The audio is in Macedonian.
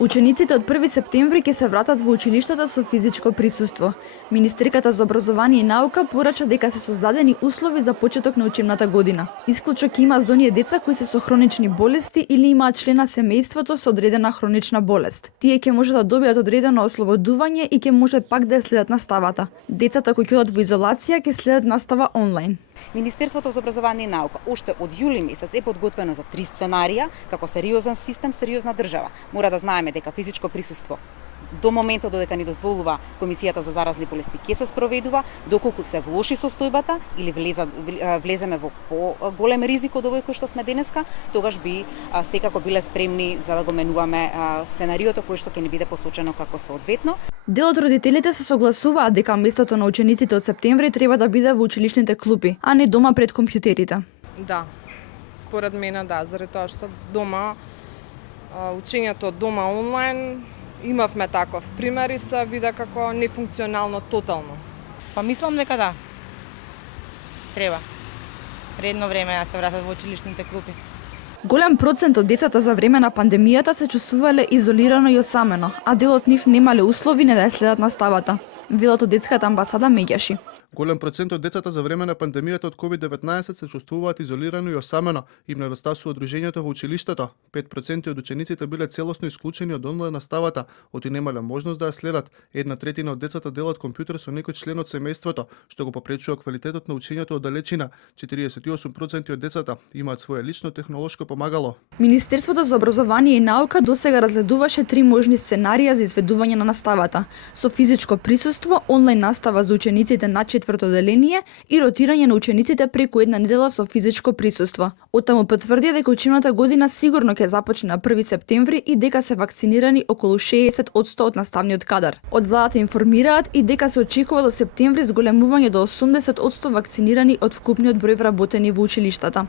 Учениците од 1 септември ќе се вратат во училиштата со физичко присуство. Министерката за образование и наука порача дека се создадени услови за почеток на учебната година. Исклучок ќе има за оние деца кои се со хронични болести или имаат член на семејството со одредена хронична болест. Тие ќе може да добијат одредено ослободување и ќе може пак да ја следат наставата. Децата кои ќе одат во изолација ќе следат настава онлайн. Министерството за образование и наука уште од јули месец е подготвено за 3 сценарија, како сериозен систем, сериозна држава. Мора да знаеме дека физичко присуство до моментот додека ни дозволува Комисијата за заразни болести ќе се спроведува, доколку се влоши состојбата или влеземе во поголем ризик од овој кој што сме денеска, тогаш би секако биле спремни за да го менуваме сценариото кој што ќе ни биде посочено како соодветно. Дел од родителите се согласуваат дека местото на учениците од септември треба да биде во училишните клупи, а не дома пред компјутерите. Да, според мене да, заради тоа што дома учењето од дома онлайн имавме таков пример и се вида како нефункционално тотално. Па мислам дека да. Треба. Редно време да се вратат во училишните клупи. Голем процент од децата за време на пандемијата се чувствувале изолирано и осамено, а дел од нив немале услови не да ја следат наставата. Велат од детската амбасада Меѓаши. Голем процент од децата за време на пандемијата од COVID-19 се чувствуваат изолирано и осамено, им недостасува дружењето во училиштето. 5% од учениците биле целосно исклучени од онлайн наставата, оти немале можност да ја следат. 1/3 од децата делат компјутер со некој член од семејството, што го попречува квалитетот на учењето од далечина. 48% од децата имаат свое лично технолошко помагало. Министерството за образование и наука досега разгледуваше 3 можни сценарија за изведување на наставата: со физичко присуство, онлайн настава за учениците на четврто деление и ротирање на учениците преку една недела со физичко присуство. Оттаму потврди дека учебната година сигурно ќе започне на 1 септември и дека се вакцинирани околу 60% од наставниот кадар. Од владата информираат и дека се очекува до септември зголемување до 80% вакцинирани од вкупниот број вработени во училиштата.